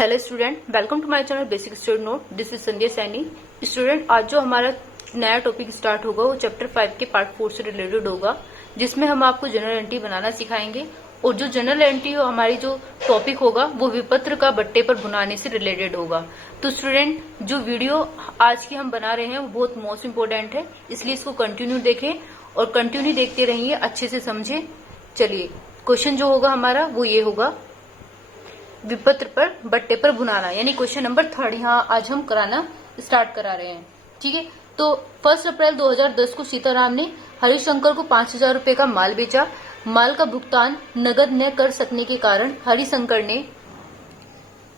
Hello student, welcome to my channel basic study note. This is Sandhya Saini. Student, आज जो हमारा नया टॉपिक स्टार्ट होगा वो चैप्टर 5 के पार्ट 4 से रिलेटेड होगा, जिसमें हम आपको जनरल एंट्री बनाना सिखाएंगे। और जो जनरल एंट्री हमारी जो टॉपिक होगा वो विपत्र का बट्टे पर बुनाने से रिलेटेड होगा। तो स्टूडेंट, जो वीडियो आज की हम बना रहे हैं वो बहुत मोस्ट इंपोर्टेंट है, इसलिए इसको कंटिन्यू देखें और कंटिन्यू देखते रहिए, अच्छे से समझे। चलिए, क्वेश्चन जो होगा हमारा वो ये होगा, विपत्र पर बट्टे पर बुनाना, यानी क्वेश्चन नंबर 3 यहाँ आज हम कराना स्टार्ट करा रहे हैं। ठीक है, तो 1 अप्रैल 2010 को सीताराम ने हरिशंकर को 5,000 रुपए का माल बेचा। माल का भुगतान नगद न कर सकने के कारण हरिशंकर ने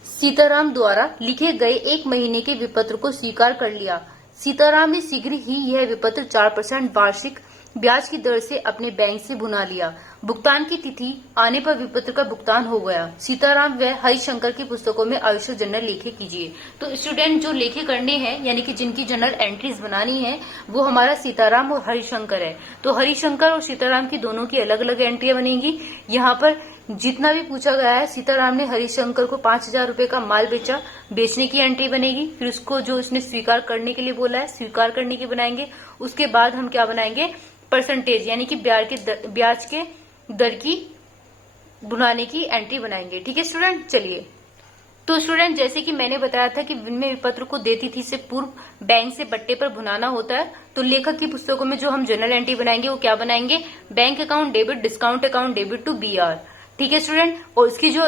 सीताराम द्वारा लिखे गए 1 महीने के विपत्र को स्वीकार कर लिया। सीताराम ने शीघ्र ही यह विपत्र 4% वार्षिक ब्याज की दर से अपने बैंक से बुना लिया। भुगतान की तिथि आने पर विपत्र का भुगतान हो गया। सीताराम व हरिशंकर की पुस्तकों में आवश्यक जनरल लेखे कीजिए। तो स्टूडेंट, जो लेखे करने हैं यानी कि जिनकी जनरल एंट्रीज बनानी है वो हमारा सीताराम और हरिशंकर है। तो हरिशंकर और सीताराम की दोनों की अलग अलग एंट्रियां बनेगी। यहाँ पर जितना भी पूछा गया है, सीताराम ने हरिशंकर को 5,000 रुपए का माल बेचा, बेचने की एंट्री बनेगी। फिर उसको जो उसने स्वीकार करने के लिए बोला है, स्वीकार करने की बनाएंगे। उसके बाद हम क्या बनाएंगे, परसेंटेज यानी कि ब्याज के दर की बुनाने की एंट्री बनाएंगे। ठीक है स्टूडेंट, चलिए। तो स्टूडेंट, जैसे कि मैंने बताया था कि विनिमय विपत्र को देती थी से पूर्व बैंक से बट्टे पर बुनाना होता है। तो लेखक की पुस्तकों में जो हम जनरल एंट्री बनाएंगे वो क्या बनाएंगे, bank account debit, discount account debit to BR। ठीक है स्टूडेंट, और इसकी जो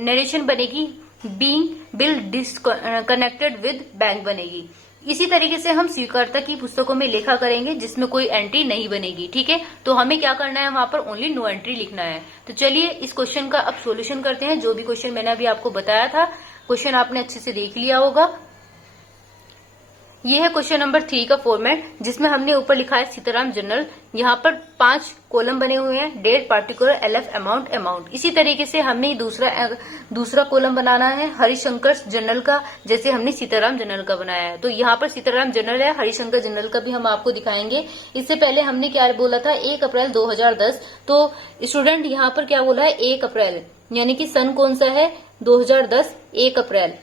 नरेशन बनेगी being bill disconnected with bank बनेगी। इसी तरीके से हम स्वीकारता की पुस्तकों में लेखा करेंगे जिसमें कोई एंट्री नहीं बनेगी। ठीक है, तो हमें क्या करना है, वहां पर ओनली नो एंट्री लिखना है। तो चलिए इस क्वेश्चन का अब सॉल्यूशन करते हैं। जो भी क्वेश्चन मैंने अभी आपको बताया था, क्वेश्चन आपने अच्छे से देख लिया होगा। यह है क्वेश्चन नंबर 3 का फॉर्मेट, जिसमें हमने ऊपर लिखा है सीताराम जनरल। यहाँ पर 5 कॉलम बने हुए हैं, date, particular, LF, amount, amount. इसी तरीके से हमें दूसरा कॉलम बनाना है हरिशंकर जनरल का, जैसे हमने सीताराम जनरल का बनाया है। तो यहाँ पर सीताराम जनरल है, हरिशंकर जनरल का भी हम आपको दिखाएंगे। इससे पहले हमने क्या बोला था, 1 अप्रैल 2010। तो स्टूडेंट यहाँ पर क्या बोला है, 1 अप्रैल, यानी कि सन कौन सा है, 2010, 1 अप्रैल।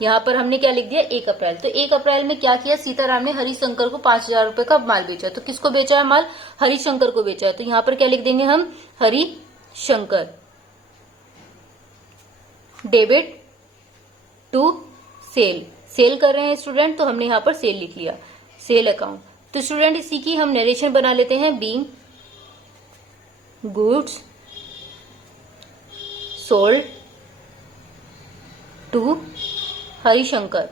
यहाँ पर हमने क्या लिख दिया, 1 अप्रैल। तो 1 अप्रैल में क्या किया, सीताराम ने हरिशंकर को 5,000 रुपए का माल बेचा। तो किसको बेचा है माल, हरिशंकर को बेचा है। तो यहाँ पर क्या लिख देंगे हम, Harishankar debit to sale. Sale कर रहे हैं स्टूडेंट, तो हमने यहाँ पर सेल लिख लिया, सेल अकाउंट। तो स्टूडेंट इसी की हम नरेशन बना लेते हैं, being goods sold to Harishankar.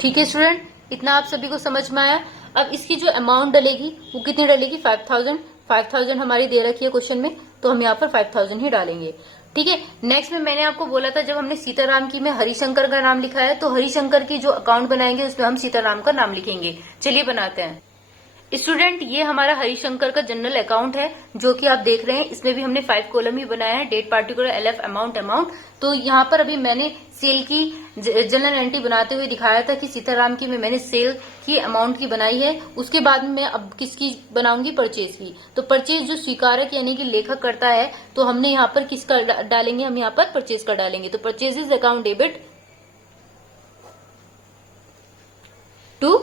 ठीक है स्टूडेंट, इतना आप सभी को समझ में आया। अब इसकी जो अमाउंट डलेगी वो कितनी डलेगी, 5,000 हमारी दे रखी है क्वेश्चन में, तो हम यहाँ पर 5,000 ही डालेंगे। ठीक है, नेक्स्ट में मैंने आपको बोला था, जब हमने सीताराम की में हरिशंकर का नाम लिखा है, तो हरिशंकर की जो अकाउंट बनाएंगे उसमें हम सीताराम का नाम लिखेंगे। चलिए बनाते हैं। स्टूडेंट, ये हमारा हरिशंकर का जनरल अकाउंट है जो कि आप देख रहे हैं। इसमें भी हमने 5 कॉलम ही बनाया है, date, particular, LF, amount, amount. तो यहाँ पर अभी मैंने सेल की जनरल एंट्री बनाते हुए दिखाया था कि सीताराम की में मैंने सेल की अमाउंट की बनाई है। उसके बाद में मैं अब किसकी बनाऊंगी, परचेज की। तो परचेज जो स्वीकारक यानी कि लेखक करता है, तो हमने यहाँ पर किसका डालेंगे, हम यहाँ पर परचेज का डालेंगे। तो परचेजेज अकाउंट डेबिट टू,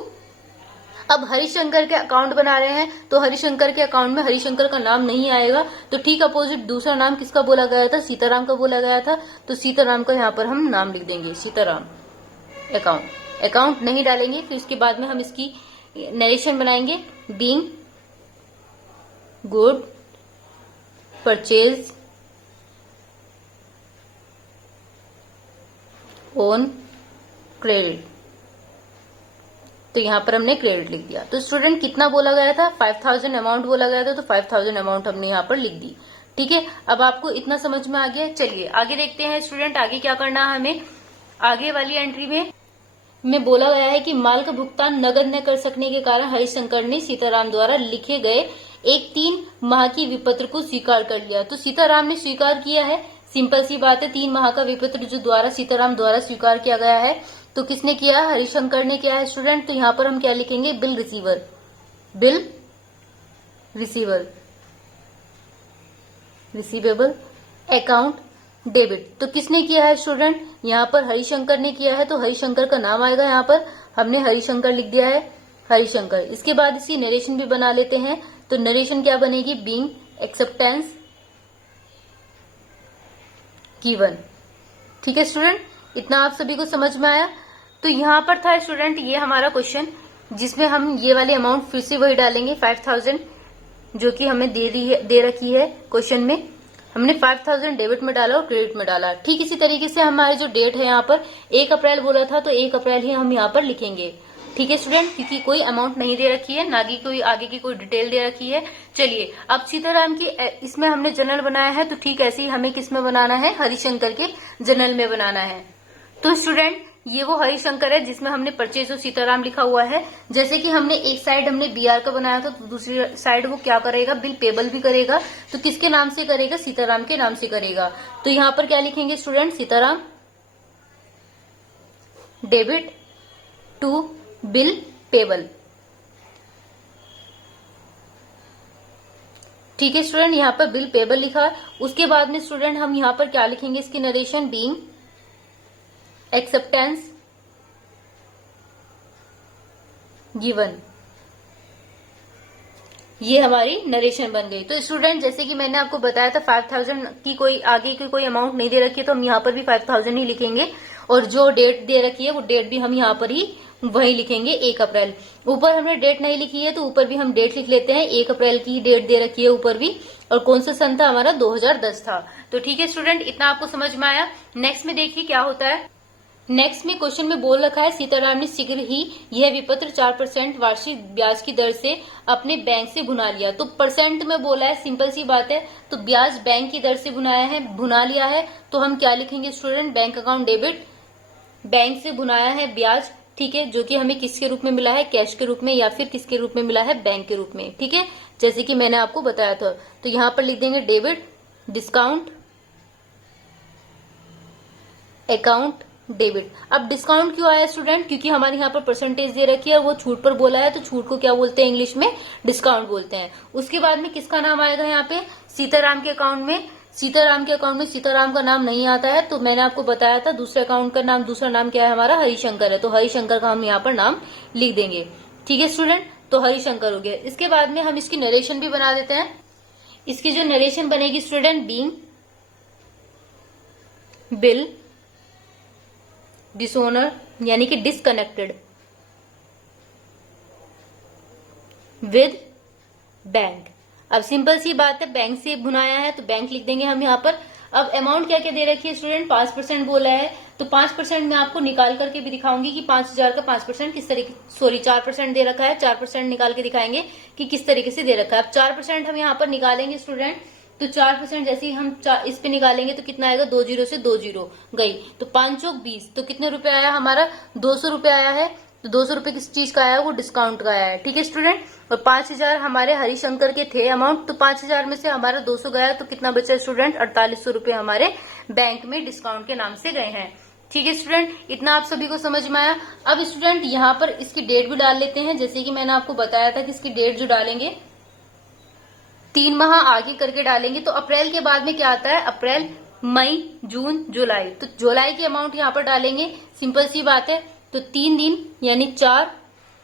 अब हरिशंकर के अकाउंट बना रहे हैं, तो हरिशंकर के अकाउंट में हरिशंकर का नाम नहीं आएगा। तो ठीक अपोजिट दूसरा नाम किसका बोला गया था, सीताराम का बोला गया था। तो सीताराम का यहाँ पर हम नाम लिख देंगे, सीताराम अकाउंट। अकाउंट नहीं डालेंगे, फिर उसके बाद में हम इसकी नरेशन बनाएंगे, being good purchase on credit. तो यहाँ पर हमने क्रेडिट लिख दिया। तो स्टूडेंट कितना बोला गया था, 5,000 अमाउंट बोला गया था, तो 5,000 अमाउंट हमने यहाँ पर लिख दी। ठीक है, अब आपको इतना समझ में आ गया। चलिए आगे देखते हैं स्टूडेंट, आगे क्या करना है हमें। आगे वाली एंट्री में बोला गया है कि माल का भुगतान नगद न कर सकने के कारण हरिशंकर ने सीताराम द्वारा लिखे गए 3 माह की विपत्र को स्वीकार कर लिया। तो सीताराम ने स्वीकार किया है, सिंपल सी बात है। 3 माह का विपत्र जो सीताराम द्वारा स्वीकार किया गया है, तो किसने किया, हरिशंकर ने किया है स्टूडेंट। तो यहाँ पर हम क्या लिखेंगे, bill receiver, bill receiver, receivable account debit. तो किसने किया है स्टूडेंट, यहाँ पर हरिशंकर ने किया है, तो हरिशंकर का नाम आएगा, यहाँ पर हमने हरिशंकर लिख दिया है, हरिशंकर। इसके बाद इसकी नरेशन भी बना लेते हैं। तो नरेशन क्या बनेगी, बीइंग एक्सेप्टेंस गिवन। ठीक है स्टूडेंट, इतना आप सभी को समझ में आया। तो यहाँ पर था स्टूडेंट ये हमारा क्वेश्चन, जिसमें हम ये वाली अमाउंट फिर से वही डालेंगे 5000, जो कि हमें दे रखी है क्वेश्चन में। हमने 5000 डेबिट में डाला और क्रेडिट में डाला। ठीक इसी तरीके से हमारे जो डेट है यहाँ पर 1 अप्रैल बोला था, तो 1 अप्रैल ही हम यहाँ पर लिखेंगे। ठीक है स्टूडेंट, क्योंकि कोई अमाउंट नहीं दे रखी है, ना कि कोई आगे की कोई डिटेल दे रखी है। चलिए अब सीताराम की इसमें हमने जनरल बनाया है, तो ठीक ऐसे ही हमें किस में बनाना है, हरिशंकर के जनरल में बनाना है। तो स्टूडेंट ये वो हरिशंकर है जिसमें हमने परचेज ऑफ सीताराम लिखा हुआ है। जैसे कि हमने एक साइड हमने बीआर का बनाया था, तो दूसरी साइड वो क्या करेगा, बिल पेबल भी करेगा। तो किसके नाम से करेगा, सीताराम के नाम से करेगा। तो यहाँ पर क्या लिखेंगे student, Sitaram debit to bill payable. ठीक है स्टूडेंट, यहाँ पर बिल पेबल लिखा है। उसके बाद में स्टूडेंट हम यहाँ पर क्या लिखेंगे, इसकी नरेशन बीइंग एक्सेप्टेंस गिवन। ये हमारी नरेशन बन गई। तो स्टूडेंट जैसे कि मैंने आपको बताया था 5000 की कोई आगे की कोई अमाउंट नहीं दे रखी है, तो हम यहाँ पर भी 5000 ही लिखेंगे, और जो डेट दे रखी है वो डेट भी हम यहाँ पर ही वही लिखेंगे, 1 अप्रैल। ऊपर हमने डेट नहीं लिखी है, तो ऊपर भी हम डेट लिख लेते हैं, 1 अप्रैल की डेट दे रखी है ऊपर भी। और कौन सा सन था हमारा, 2010 था। तो ठीक है स्टूडेंट, इतना आपको समझ में आया। नेक्स्ट में देखिए क्या होता है। नेक्स्ट में क्वेश्चन में बोल रखा है, सीताराम ने शीघ्र ही यह विपत्र 4% वार्षिक ब्याज की दर से अपने बैंक से भुना लिया। तो परसेंट में बोला है, सिंपल सी बात है। तो ब्याज बैंक की दर से भुना लिया है, तो हम क्या लिखेंगे student, bank account debit, bank से भुनाया है ब्याज। ठीक है, जो कि हमें किसके रूप में मिला है, कैश के रूप में, या फिर किसके रूप में मिला है, बैंक के रूप में। ठीक है, जैसे कि मैंने आपको बताया था। तो यहां पर लिख देंगे डेबिट डिस्काउंट अकाउंट डेबिट। अब डिस्काउंट क्यों आया स्टूडेंट, क्योंकि हमारे यहाँ पर परसेंटेज दे रखी है, वो छूट पर बोला है, तो छूट को क्या बोलते हैं, इंग्लिश में डिस्काउंट बोलते हैं। उसके बाद में किसका नाम आएगा यहाँ पे, सीताराम के अकाउंट में। सीताराम के अकाउंट में सीताराम का नाम नहीं आता है, तो मैंने आपको बताया था दूसरे अकाउंट का नाम, दूसरा नाम क्या है हमारा, हरिशंकर है। तो हरिशंकर का हम यहाँ पर नाम लिख देंगे। ठीक है स्टूडेंट, तो हरिशंकर हो गया। इसके बाद में हम इसकी नरेशन भी बना देते हैं। इसकी जो नरेशन बनेगी स्टूडेंट, बीइंग बिल डिसओनर, यानी कि डिसकनेक्टेड विद बैंक। अब सिंपल सी बात है, बैंक से भुनाया है, तो बैंक लिख देंगे हम यहाँ पर। अब अमाउंट क्या क्या दे रखी है स्टूडेंट, 5% बोला है, तो 5% मैं आपको निकाल करके भी दिखाऊंगी कि 5000 का 5% किस तरीके, सॉरी 4% दे रखा है, 4% निकाल के दिखाएंगे कि किस तरीके से दे रखा है। अब 4% हम यहाँ पर निकालेंगे स्टूडेंट, तो 4% जैसे ही हम इस पे निकालेंगे तो कितना आएगा, 2 जीरो से 2 जीरो गई, तो 5 चौक 20, तो कितने रुपए आया हमारा, 200 रुपए आया है। तो 200 रुपए किस चीज का आया, वो डिस्काउंट का आया है। ठीक है स्टूडेंट, और 5000 हमारे हरिशंकर के थे अमाउंट, तो 5000 में से हमारा 200 गया, तो कितना बचा स्टूडेंट, 4800 रुपए हमारे बैंक में डिस्काउंट के नाम से गए हैं। ठीक है स्टूडेंट, इतना आप सभी को समझ में आया। अब स्टूडेंट यहाँ पर इसकी डेट भी डाल लेते हैं, जैसे कि मैंने आपको बताया था कि इसकी डेट जो डालेंगे 3 माह आगे करके डालेंगे। तो अप्रैल के बाद में क्या आता है, अप्रैल मई जून जुलाई, तो जुलाई की अमाउंट यहाँ पर डालेंगे, सिंपल सी बात है। तो 3 दिन यानी 4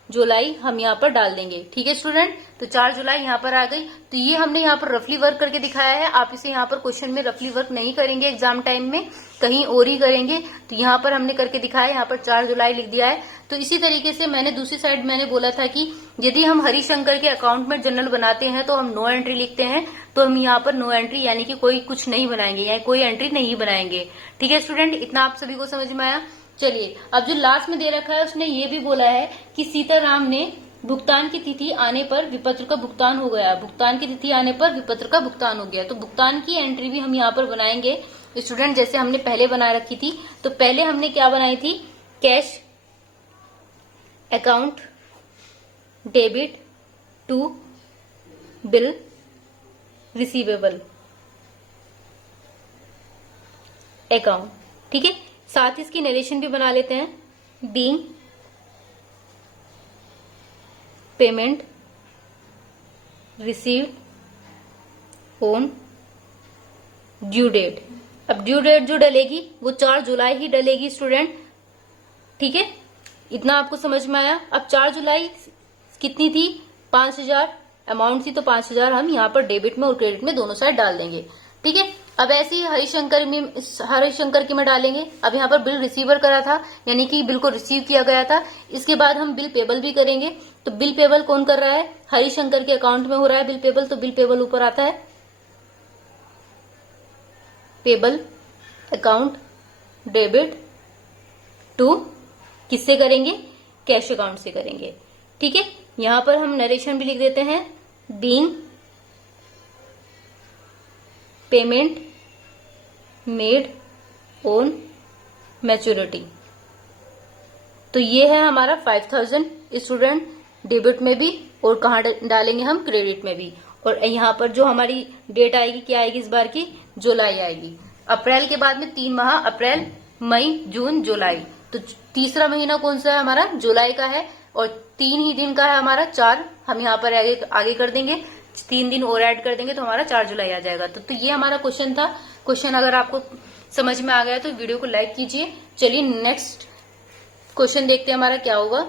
जुलाई हम यहाँ पर डाल देंगे। ठीक है स्टूडेंट, तो 4 जुलाई यहाँ पर आ गई। तो ये हमने यहाँ पर रफली वर्क करके दिखाया है। आप इसे यहाँ पर क्वेश्चन में रफली वर्क नहीं करेंगे एग्जाम टाइम में, कहीं और ही करेंगे। तो यहाँ पर हमने करके दिखाया, यहाँ पर 4 जुलाई लिख दिया है। तो इसी तरीके से मैंने दूसरी साइड मैंने बोला था कि यदि हम हरिशंकर के अकाउंट में जनरल बनाते हैं तो हम नो एंट्री लिखते हैं, तो हम यहाँ पर नो एंट्री यानी कि कोई कुछ नहीं बनाएंगे, यानी कोई एंट्री नहीं बनाएंगे। ठीक है स्टूडेंट, इतना आप सभी को समझ में आया। चलिए अब जो लास्ट में दे रखा है उसने ये भी बोला है कि सीताराम ने भुगतान की तिथि आने पर विपत्र का भुगतान हो गया, भुगतान की तिथि आने पर विपत्र का भुगतान हो गया। तो भुगतान की एंट्री भी हम यहाँ पर बनाएंगे स्टूडेंट, जैसे हमने पहले बना रखी थी। तो पहले हमने क्या बनाई थी, cash account debit to bill receivable account. ठीक है, साथ ही इसकी नरेशन भी बना लेते हैं, being payment received on due date. अब ड्यू डेट जो डलेगी वो 4 जुलाई ही डलेगी स्टूडेंट, ठीक है, इतना आपको समझ में आया। अब 4 जुलाई कितनी थी, 5000 अमाउंट थी, तो 5000 हम यहाँ पर डेबिट में और क्रेडिट में दोनों साइड डाल देंगे, ठीक है। अब ऐसे ही हरिशंकर की में डालेंगे। अब यहाँ पर बिल रिसीवर करा था, यानी कि बिल को रिसीव किया गया था। इसके बाद हम बिल पेबल भी करेंगे। तो बिल पेबल कौन कर रहा है, हरिशंकर के अकाउंट में हो रहा है बिल पेबल, तो बिल पेबल ऊपर आता है, पेबल अकाउंट डेबिट टू, किससे करेंगे, कैश अकाउंट से करेंगे, ठीक है। यहां पर हम नरेशन भी लिख देते हैं, being payment made on maturity. तो ये है हमारा 5000 स्टूडेंट, डेबिट में भी और कहाँ डालेंगे हम, क्रेडिट में भी। और यहाँ पर जो हमारी डेट आएगी क्या आएगी इस बार की, जुलाई आएगी। अप्रैल के बाद में 3 माह, अप्रैल मई जून जुलाई, तो तीसरा महीना कौन सा है हमारा, जुलाई का है, और 3 ही दिन का है हमारा, 4 हम यहाँ पर आगे कर देंगे, 3 दिन और ऐड कर देंगे तो हमारा 4 जुलाई आ जाएगा। तो ये हमारा क्वेश्चन था। क्वेश्चन अगर आपको समझ में आ गया तो वीडियो को लाइक कीजिए। चलिए नेक्स्ट क्वेश्चन देखते हैं हमारा क्या होगा।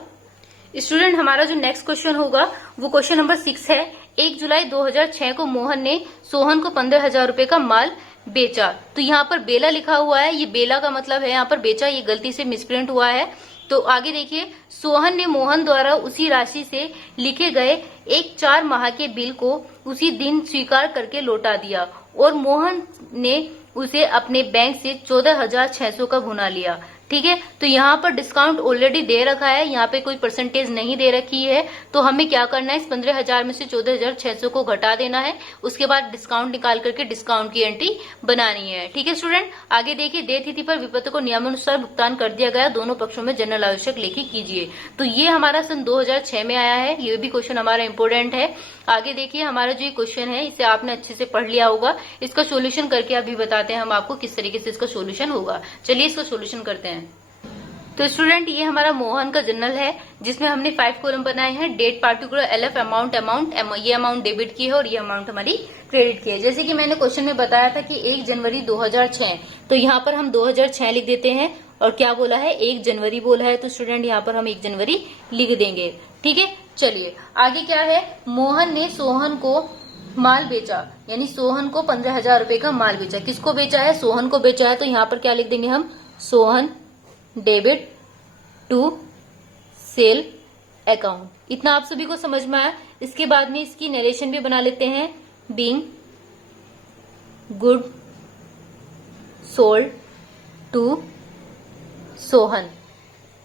स्टूडेंट हमारा जो नेक्स्ट क्वेश्चन होगा वो क्वेश्चन नंबर 6 है। 1 जुलाई 2006 को मोहन ने सोहन को 15,000 रुपए का माल बेचा। तो यहाँ पर बेला लिखा हुआ है, ये बेला का मतलब है यहाँ पर बेचा, ये गलती से मिसप्रिंट हुआ है। तो आगे देखिए, सोहन ने मोहन द्वारा उसी राशि से लिखे गए एक 4 माह के बिल को उसी दिन स्वीकार करके लौटा दिया और मोहन ने उसे अपने बैंक से 14,600 का भुना लिया, ठीक है। तो यहाँ पर डिस्काउंट ऑलरेडी दे रखा है, यहाँ पे कोई परसेंटेज नहीं दे रखी है, तो हमें क्या करना है, इस 15,000 में से 14,600 को घटा देना है, उसके बाद डिस्काउंट निकाल करके डिस्काउंट की एंट्री बनानी है, ठीक है स्टूडेंट। आगे देखिए, देय तिथि पर विपत्र को नियमानुसार भुगतान कर दिया गया, दोनों पक्षों में जनरल आवश्यक लेखी कीजिए। तो ये हमारा सन 2006 में आया है, ये भी क्वेश्चन हमारा इंपोर्टेंट है। आगे देखिए, हमारा जो ये क्वेश्चन है इसे आपने अच्छे से पढ़ लिया होगा, इसका सोल्यूशन करके अभी बताते हैं हम आपको किस तरीके से इसका सोल्यूशन होगा। चलिए इसका सोल्यूशन करते हैं। तो स्टूडेंट ये हमारा मोहन का जर्नल है, जिसमें हमने 5 कॉलम बनाए हैं, डेट पार्टिकुलर, एलएफ अमाउंट, ये अमाउंट डेबिट की है और ये अमाउंट हमारी क्रेडिट की है। जैसे कि मैंने क्वेश्चन में बताया था कि 1 जनवरी 2006, तो यहाँ पर हम 2006 लिख देते हैं, और क्या बोला है, 1 जनवरी बोला है, तो स्टूडेंट यहाँ पर हम 1 जनवरी लिख देंगे, ठीक है। चलिए आगे क्या है, मोहन ने सोहन को माल बेचा, यानी सोहन को 15,000 रुपए का माल बेचा। किसको बेचा है, सोहन को बेचा है, तो यहाँ पर क्या लिख देंगे हम, Sohan debit to sale account. इतना आप सभी को समझ में आया। इसके बाद में इसकी नरेशन भी बना लेते हैं, being good sold to Sohan.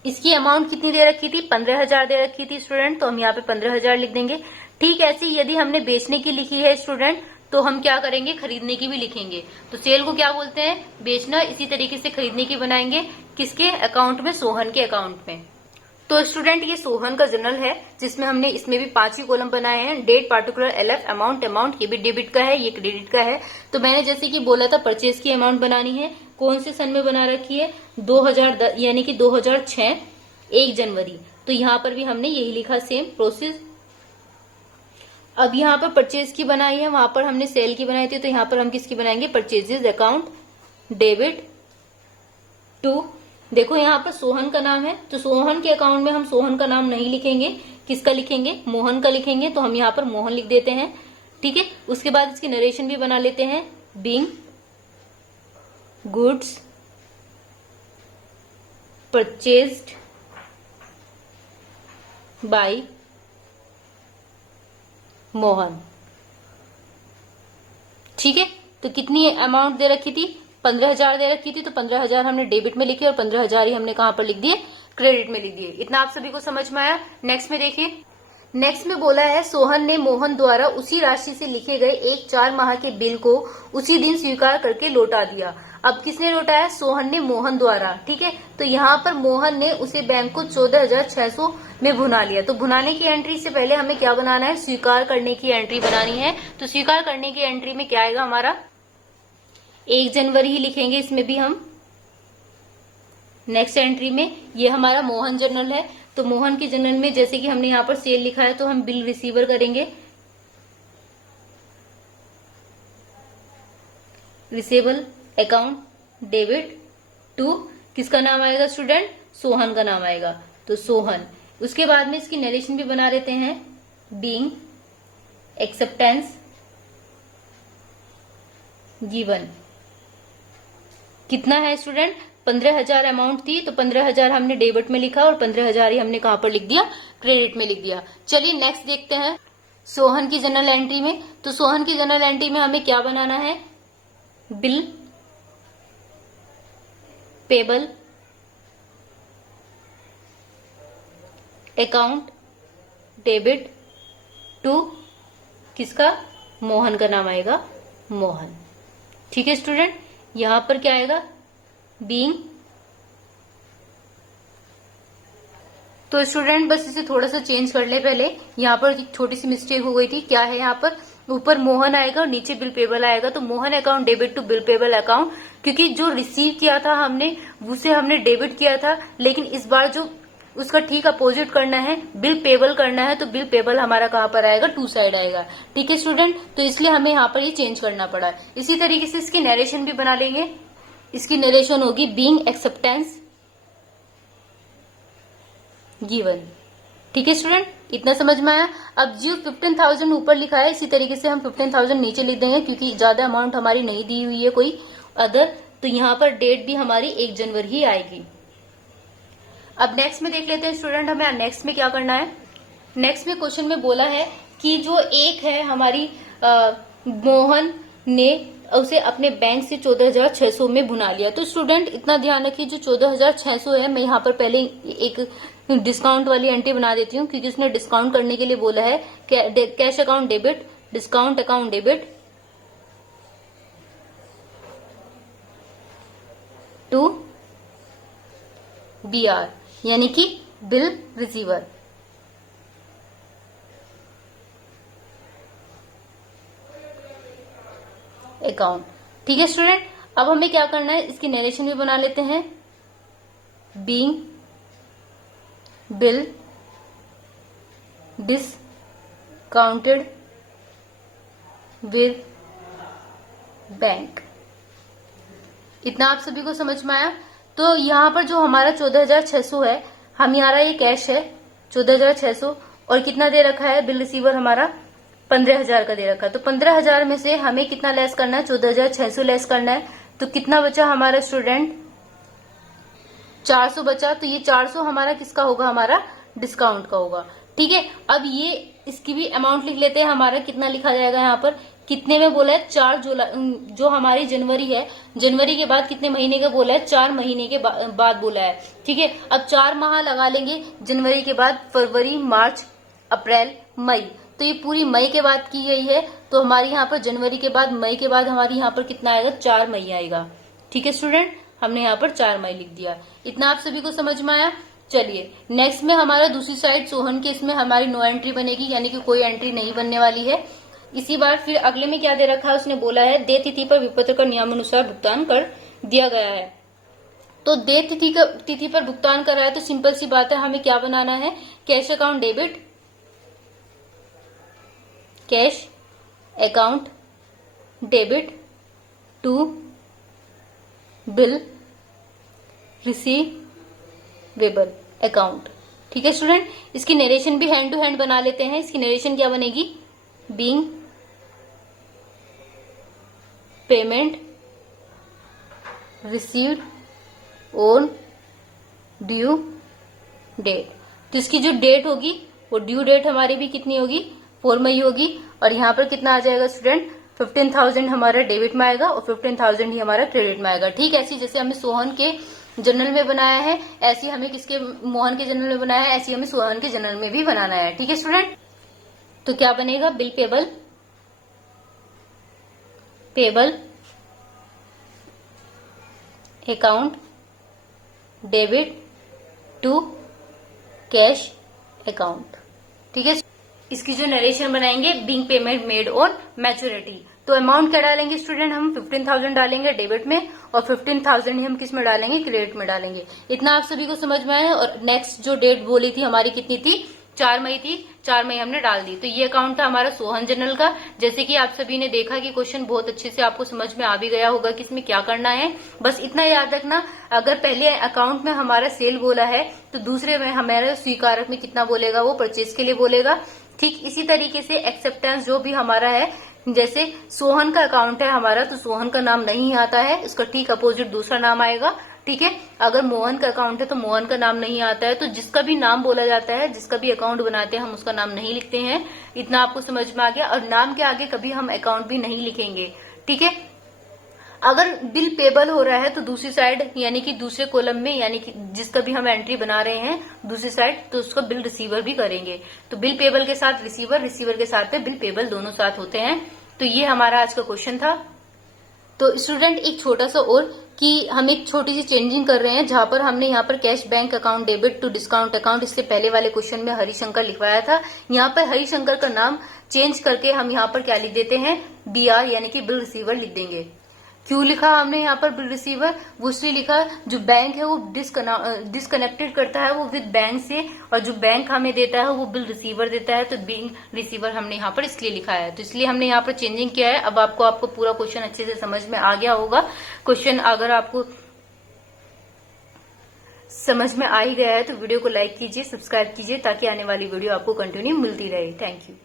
इसकी अमाउंट कितनी दे रखी थी, 15,000 दे रखी थी स्टूडेंट, तो हम यहाँ पे 15,000 लिख देंगे। ठीक ऐसे यदि हमने बेचने की लिखी है स्टूडेंट, तो हम क्या करेंगे, खरीदने की भी लिखेंगे। तो सेल को क्या बोलते हैं, बेचना। इसी तरीके से खरीदने की बनाएंगे, किसके अकाउंट में, सोहन के अकाउंट में। तो स्टूडेंट ये सोहन का जर्नल है, जिसमें हमने इसमें भी 5 ही कॉलम बनाए हैं, डेट पार्टिकुलर, एलएफ अमाउंट, ये भी डेबिट का है, ये क्रेडिट का है। तो मैंने जैसे कि बोला था परचेज की अमाउंट बनानी है, कौन से सन में बना रखी है, 2010 यानी कि 2006 1 जनवरी। तो यहाँ पर भी हमने यही लिखा, सेम प्रोसेस। अब यहाँ पर परचेज की बनाई है, वहां पर हमने सेल की बनाई थी, तो यहाँ पर हम किसकी बनाएंगे, परचेजेज अकाउंट डेबिट टू, देखो यहाँ पर सोहन का नाम है, तो सोहन के अकाउंट में हम सोहन का नाम नहीं लिखेंगे, किसका लिखेंगे, मोहन का लिखेंगे, तो हम यहाँ पर मोहन लिख देते हैं, ठीक है। उसके बाद इसकी नरेशन भी बना लेते हैं, being goods purchased bye Mohan, ठीक है। तो कितनी अमाउंट दे रखी थी, 15,000 दे रखी थी, तो 15,000 हमने डेबिट में लिखे और 15,000 ही हमने कहां पर लिख दिए, क्रेडिट में लिख दिए। इतना आप सभी को समझ में आया। नेक्स्ट में देखिए, नेक्स्ट में बोला है, सोहन ने मोहन द्वारा उसी राशि से लिखे गए एक 4 माह के बिल को उसी दिन स्वीकार करके लौटा दिया। अब किसने लौटाया, सोहन ने मोहन द्वारा, ठीक है। तो यहाँ पर मोहन ने उसे बैंक को 14,600 में भुना लिया। तो भुनाने की एंट्री से पहले हमें क्या बनाना है, स्वीकार करने की एंट्री बनानी है। तो स्वीकार करने की एंट्री में क्या आएगा हमारा, 1 जनवरी ही लिखेंगे इसमें भी हम। नेक्स्ट एंट्री में ये हमारा मोहन जर्नल है, तो मोहन के जर्नल में जैसे कि हमने यहाँ पर सेल लिखा है, तो हम बिल रिसीवर करेंगे, रिसेबल अकाउंट डेबिट टू, किसका नाम आएगा स्टूडेंट? सोहन का नाम आएगा, तो सोहन। उसके बाद में इसकी नरेशन भी बना लेते हैं, बीइंग एक्सेप्टेंस गिवन। कितना है स्टूडेंट? 15,000 अमाउंट थी, तो 15,000 हमने डेबिट में लिखा और 15,000 ही हमने कहां पर लिख दिया? क्रेडिट में लिख दिया। चलिए नेक्स्ट देखते हैं सोहन की जनरल एंट्री में। तो सोहन की जनरल एंट्री में हमें क्या बनाना है? Bill payable account debit to, किसका? मोहन का नाम आएगा, मोहन। ठीक है स्टूडेंट, यहां पर क्या आएगा? बीइंग। तो स्टूडेंट बस इसे थोड़ा सा चेंज कर ले पहले। यहाँ पर एक छोटी सी मिस्टेक हो गई थी। क्या है यहाँ पर? ऊपर मोहन आएगा और नीचे बिल पेबल आएगा, तो Mohan account debit to bill payable account, क्योंकि जो रिसीव किया था हमने उसे हमने डेबिट किया था, लेकिन इस बार जो उसका ठीक अपोजिट करना है, बिल पेबल करना है, तो बिल पेबल हमारा कहां पर आएगा? टू साइड आएगा। ठीक है स्टूडेंट, तो इसलिए हमें यहाँ पर ये चेंज करना पड़ा। इसी तरीके से इसकी नरेशन भी बना लेंगे। इसकी नरेशन होगी बीइंग एक्सेप्टेंस गिवन। ठीक है स्टूडेंट, इतना समझ में आया? अब जो 15,000 ऊपर लिखा है, इसी तरीके से हम 15,000 नीचे लिख देंगे, क्योंकि ज्यादा अमाउंट हमारी नहीं दी हुई है कोई अदर, तो यहाँ पर डेट भी हमारी 1 जनवरी ही आएगी। अब नेक्स्ट में देख लेते हैं स्टूडेंट, हमें नेक्स्ट में क्या करना है। नेक्स्ट में क्वेश्चन में बोला है कि जो एक है हमारी मोहन ने उसे अपने बैंक से 14,600 में भुना लिया। तो स्टूडेंट इतना ध्यान रखिए, जो 14,600 है, मैं यहाँ पर पहले एक डिस्काउंट वाली एंट्री बना देती हूँ, क्योंकि उसने डिस्काउंट करने के लिए बोला है। Cash account debit, discount account debit to BR, यानी कि बिल रिसीवर। अकाउंट। ठीक है स्टूडेंट, अब हमें क्या करना है? इसकी नरेशन भी बना लेते हैं। Being bill discounted with bank. इतना आप सभी को समझ में आया? तो यहाँ पर जो हमारा 14,600 है, हमारा ये कैश है 14,600, और कितना दे रखा है बिल रिसीवर? हमारा 15,000 का दे रखा है। तो 15,000 में से हमें कितना लेस करना है? 14,600 लेस करना है। तो कितना बचा हमारा स्टूडेंट? 400 बचा। तो ये 400 हमारा किसका होगा? हमारा डिस्काउंट का होगा। ठीक है, अब ये इसकी भी अमाउंट लिख लेते हैं। हमारा कितना लिखा जाएगा यहाँ पर? कितने में बोला है? 4 जुलाई, जो हमारी जनवरी है, जनवरी के बाद कितने महीने का बोला है? 4 महीने के बाद बोला है। ठीक है, अब 4 माह लगा लेंगे जनवरी के बाद, फरवरी, मार्च, अप्रैल, मई। तो ये पूरी मई के बाद की गई है, तो हमारी यहाँ पर जनवरी के बाद, मई के बाद हमारी यहाँ पर कितना आएगा? 4 मई आएगा। ठीक है स्टूडेंट, हमने यहाँ पर 4 मई लिख दिया। इतना आप सभी को समझ में आया? चलिए नेक्स्ट में हमारा दूसरी साइड सोहन के, इसमें हमारी नो एंट्री बनेगी, यानी कि कोई एंट्री नहीं बनने वाली है इसी बार। फिर अगले में क्या दे रखा है? उसने बोला है दे तिथि पर विपत्र का नियमानुसार भुगतान कर दिया गया है। तो दे तिथि पर भुगतान कर रहा है, तो सिंपल सी बात है, हमें क्या बनाना है? Cash account debit, cash account debit to bill receivable account. ठीक है स्टूडेंट, इसकी नरेशन भी हैंड टू हैंड बना लेते हैं। इसकी नरेशन क्या बनेगी? Being payment received on due date. तो इसकी जो डेट होगी वो ड्यू डेट हमारी भी कितनी होगी? 4 मई होगी। और यहाँ पर कितना आ जाएगा स्टूडेंट? 15,000 हमारा डेबिट में आएगा और 15,000 ही हमारा क्रेडिट में आएगा। ठीक, ऐसी जैसे हमें सोहन के जनरल में बनाया है, ऐसी हमें किसके? मोहन के जनरल में बनाया है, ऐसी हमें सोहन के जनरल में भी बनाना है। ठीक है स्टूडेंट, तो क्या बनेगा? Bill payable, payable account debit to cash account. ठीक है, इसकी जो नरेशन बनाएंगे, being payment made on maturity. तो अमाउंट क्या डालेंगे स्टूडेंट? हम 15,000 डालेंगे डेबिट में, और 15,000 ही हम किस में डालेंगे? क्रेडिट में डालेंगे। इतना आप सभी को समझ में आया? और नेक्स्ट जो डेट बोली थी हमारी कितनी थी? 4 मई थी, 4 मई हमने डाल दी। तो ये अकाउंट था हमारा सोहन जनरल का। जैसे कि आप सभी ने देखा कि क्वेश्चन बहुत अच्छे से आपको समझ में आ भी गया होगा कि इसमें क्या करना है। बस इतना याद रखना, अगर पहले अकाउंट में हमारा सेल बोला है तो दूसरे में हमारा स्वीकारक में कितना बोलेगा, वो परचेज के लिए बोलेगा। ठीक इसी तरीके से एक्सेप्टेंस जो भी हमारा है, जैसे सोहन का अकाउंट है हमारा, तो सोहन का नाम नहीं आता है, उसका ठीक अपोजिट दूसरा नाम आएगा। ठीक है, अगर मोहन का अकाउंट है तो मोहन का नाम नहीं आता है। तो जिसका भी नाम बोला जाता है, जिसका भी अकाउंट बनाते हैं, हम उसका नाम नहीं लिखते हैं। इतना आपको समझ में आ गया। और नाम के आगे कभी हम अकाउंट भी नहीं लिखेंगे। ठीक है, अगर बिल पेबल हो रहा है तो दूसरी साइड यानी कि दूसरे कॉलम में, यानी कि जिसका भी हम एंट्री बना रहे हैं दूसरी साइड, तो उसका बिल रिसीवर भी करेंगे। तो बिल पेबल के साथ रिसीवर, रिसीवर के साथ में बिल पेबल, दोनों साथ होते हैं। तो ये हमारा आज का क्वेश्चन था। तो स्टूडेंट एक छोटा सा और कि हम एक छोटी सी चेंजिंग कर रहे हैं, जहां पर हमने यहाँ पर cash bank account debit to discount account, इससे पहले वाले क्वेश्चन में हरिशंकर लिखवाया था। यहाँ पर हरिशंकर का नाम चेंज करके हम यहाँ पर क्या लिख देते हैं, BR यानी कि बिल रिसीवर लिख देंगे। क्यों लिखा हमने यहाँ पर बिल रिसीवर, वो इसलिए लिखा, जो बैंक है वो डिस्कनेक्टेड करता है वो विद बैंक से, और जो बैंक हमें देता है वो बिल रिसीवर देता है। तो बिल रिसीवर हमने यहाँ पर इसलिए लिखा है। तो इसलिए हमने यहाँ पर चेंजिंग किया है। अब आपको पूरा क्वेश्चन अच्छे से समझ में आ गया होगा। क्वेश्चन अगर आपको समझ में आ ही गया है तो वीडियो को लाइक कीजिए, सब्सक्राइब कीजिए, ताकि आने वाली वीडियो आपको कंटिन्यू मिलती रहे। Thank you.